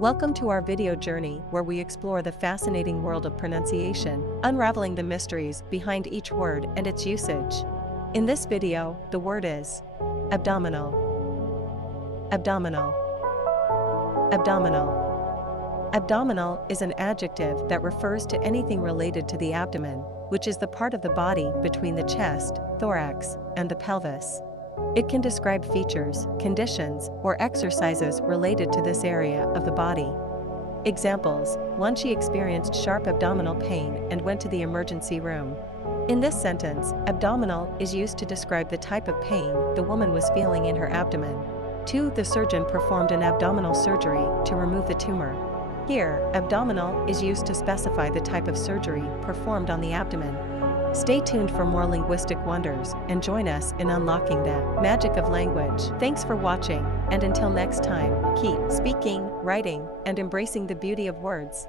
Welcome to our video journey where we explore the fascinating world of pronunciation, unraveling the mysteries behind each word and its usage. In this video, the word is abdominal. Abdominal. Abdominal. Abdominal is an adjective that refers to anything related to the abdomen, which is the part of the body between the chest, thorax, and the pelvis. It can describe features, conditions, or exercises related to this area of the body. Examples: 1. She experienced sharp abdominal pain and went to the emergency room. In this sentence, abdominal is used to describe the type of pain the woman was feeling in her abdomen. 2. The surgeon performed an abdominal surgery to remove the tumor. Here, abdominal is used to specify the type of surgery performed on the abdomen. Stay tuned for more linguistic wonders and join us in unlocking the magic of language. Thanks for watching, and until next time, keep speaking, writing, and embracing the beauty of words.